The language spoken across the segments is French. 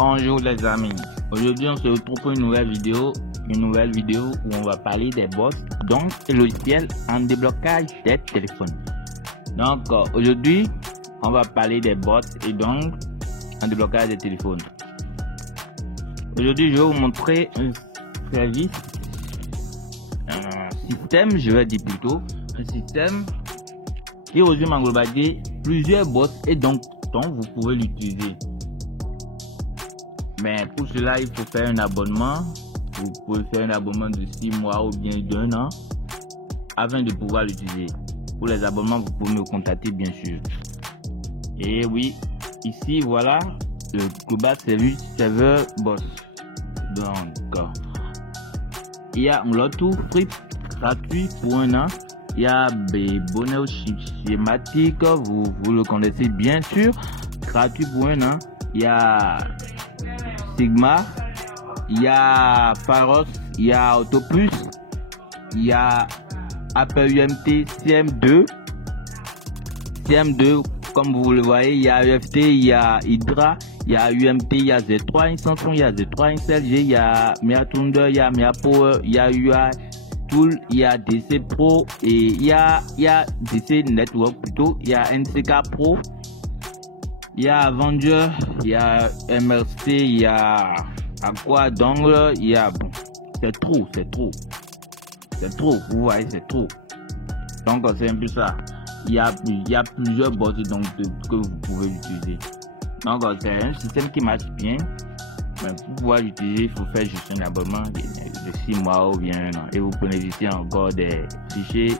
Bonjour les amis, aujourd'hui on se retrouve pour une nouvelle vidéo où on va parler des bots, donc le logiciel en déblocage des téléphones. Donc aujourd'hui on va parler des bots et donc en déblocage des téléphones. Aujourd'hui je vais vous montrer un service, un système, je vais dire plutôt, un système qui résume en globalité plusieurs bots et donc vous pouvez l'utiliser. Mais pour cela, il faut faire un abonnement. Vous pouvez faire un abonnement de 6 mois ou bien d'1 an afin de pouvoir l'utiliser. Pour les abonnements, vous pouvez me contacter bien sûr. Et oui, ici voilà le Global Service Server Boss. Donc, il y a un lot free gratuit pour 1 an. Il y a des bonus schématiques, vous le connaissez bien sûr, gratuit pour 1 an. Il y a Sigma, il y a Pharos, il y a Autoplus, il y a Apple UMT CM2 comme vous le voyez, il y a UFT, il y a Hydra, il y a UMT, il y a Z3 Samsung, il y a Z3 LG, il y a Mia Thunder, il y a Mia Power, il y a UI Tool, il y a DC Pro et il y a DC Network plutôt, il y a NCK Pro, il y a Avenger, il y a MRC, il y a Aqua Dongle, il y a bon, c'est trop, vous voyez, c'est trop. Donc c'est un peu ça. Il y a plusieurs bots donc que vous pouvez utiliser. Donc c'est un système qui marche bien. Mais pour pouvoir l'utiliser, il faut faire juste un abonnement de 6 mois ou bien 1 an. Et vous prenez ici encore des fichiers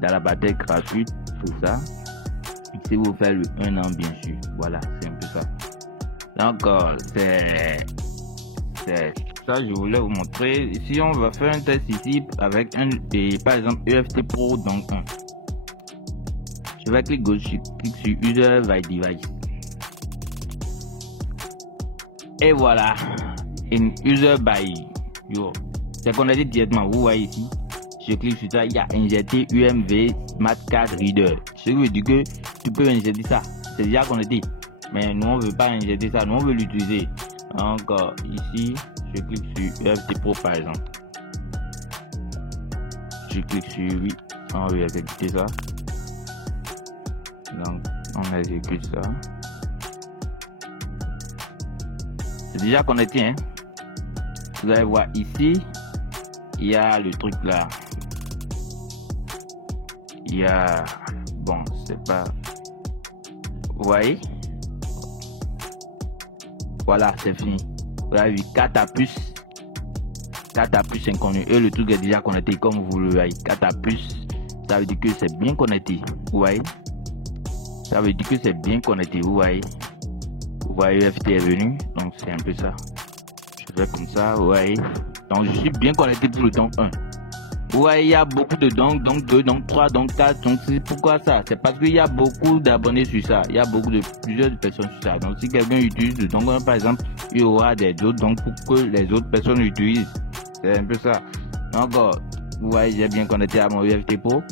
dans la batterie gratuite pour ça. Si vous faites le 1 an bien sûr. Voilà, c'est un peu ça. Donc c'est ça je voulais vous montrer. Ici on va faire un test ici avec par exemple EFT Pro donc 1. Je vais cliquer gauche, clique sur User by Device. Et voilà, in User by Yo. C'est connecté directement, vous voyez ici. Je clique sur ça, il y a injecté UMV Smart Card Reader. Ce qui veut dire que tu peux injecter ça. C'est déjà connecté. Mais nous on veut pas injecter ça, nous on veut l'utiliser. Donc ici, je clique sur EFT Pro par exemple. Je clique sur oui, on veut exécuter ça. Donc on exécute ça. C'est déjà connecté, hein. Vous allez voir ici, il y a le truc là. Il y a, bon, c'est pas, vous voyez. Voilà, c'est fini. Vous avez vu 4 à plus inconnu. Et le truc est déjà connecté comme vous le voyez. 4 à plus, ça veut dire que c'est bien connecté. Vous voyez. Ça veut dire que c'est bien connecté. Vous voyez. Vous voyez, FT est venu. Donc c'est un peu ça. Je fais comme ça. Vous voyez. Donc je suis bien connecté pour le don 1. Vous voyez, il y a beaucoup de donc 2, donc 3, donc 4, donc 6. Pourquoi ça? C'est parce qu'il y a beaucoup d'abonnés sur ça. Il y a plusieurs personnes sur ça. Donc si quelqu'un utilise le donc 1 par exemple, il y aura des autres donc pour que les autres personnes l'utilisent. C'est un peu ça. Donc vous voyez, j'ai bien connecté à mon UFT Pro.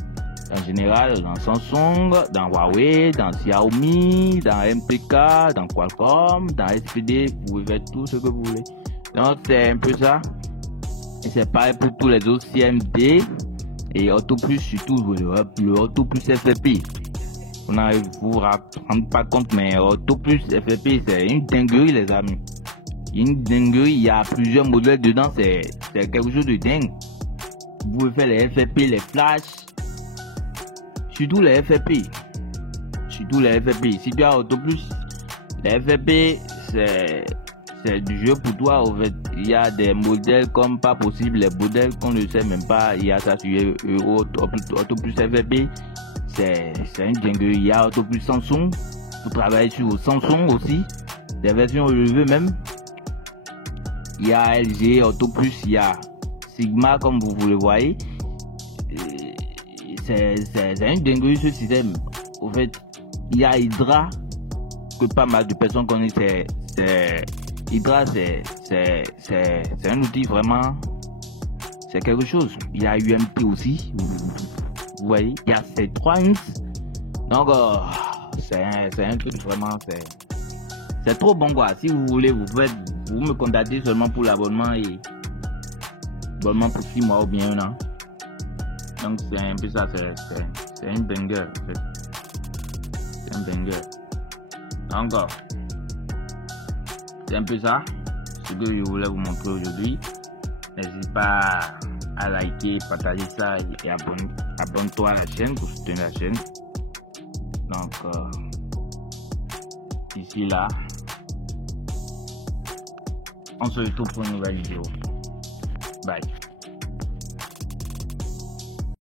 En général, dans Samsung, dans Huawei, dans Xiaomi, dans MPK, dans Qualcomm, dans SPD, vous pouvez faire tout ce que vous voulez. Donc c'est un peu ça. Et c'est pareil pour tous les autres CMD et Autoplus, surtout le Autoplus FFP. Vous n'arrivez vous rendre pas compte, mais Autoplus FFP c'est une dinguerie les amis. Une dinguerie, il y a plusieurs modèles dedans, c'est quelque chose de dingue. Vous pouvez faire les FFP, les flash, surtout les FFP. Si tu as Autoplus, les FFP c'est du jeu pour toi. En fait, il y a des modèles comme pas possible, les modèles qu'on ne sait même pas. Il y a ça sur Autoplus FFP, c'est une dinguerie. Il y a Autoplus Samsung, vous travaillez sur Samsung aussi, des versions relevées même. Il y a LG, Autoplus, il y a Sigma comme vous le voyez. C'est une dinguerie ce système. En fait, il y a Hydra que pas mal de personnes connaissent. Hydra c'est un outil vraiment, c'est quelque chose. Il y a UMT aussi, vous voyez, il y a C3 donc c'est un truc vraiment, C'est trop bon quoi. Si vous voulez, vous me contactez seulement pour l'abonnement et abonnement pour 6 mois ou bien 1 an. Donc c'est un peu ça, c'est un banger. C'est un banger. Encore. C'est un peu ça ce que je voulais vous montrer aujourd'hui. N'hésite pas à liker, partager ça et abonne-toi à la chaîne pour soutenir la chaîne. Donc d'ici là, on se retrouve pour une nouvelle vidéo. Bye.